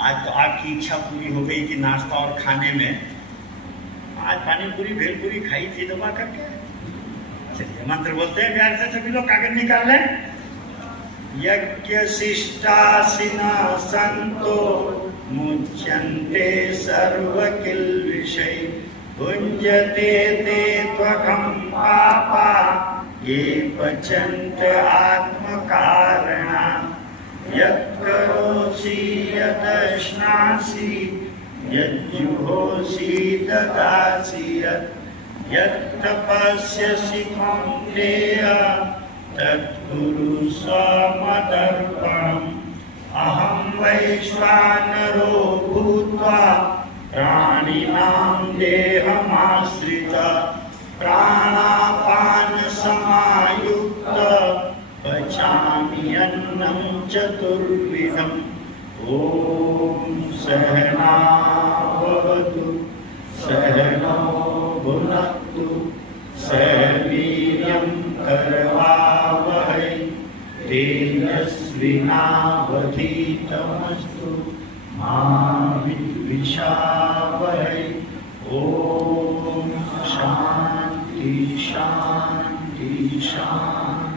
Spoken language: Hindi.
आज तो आपकी इच्छा पूरी हो गई कि नाश्ता और खाने में। आज पानी पूरी भेलपूरी खाई थी दबा करके। चलिए, मंत्र बोलते हैं, प्यार से सभी लोग कागज़ निकाल लें। यज्ञ शिष्टासिना संतो मुच्यन्ते सर्व किल विषय भुञ्जते ते त्वकं पापा। ये पचन्त आत्मकारणा यत्करोषि यदश्नासि यज्जुहोषि ददासि यत्, यत्तपस्यसि कौन्तेय तत्कुरु स्वमदर्पणम् अहं वैश्वानरो भूत्वा प्राणिनां देहमाश्रित प्राणापानसमायुक्त पचामि अन्नं चतुर्विधम्। ॐ सहनावतु, सहनो भुनक्तु सवीर्यं करवावहै तेजस्विनावधीतमस्तु मा विद्विषावहै ॐ शान्ति शान्ति शान्ति।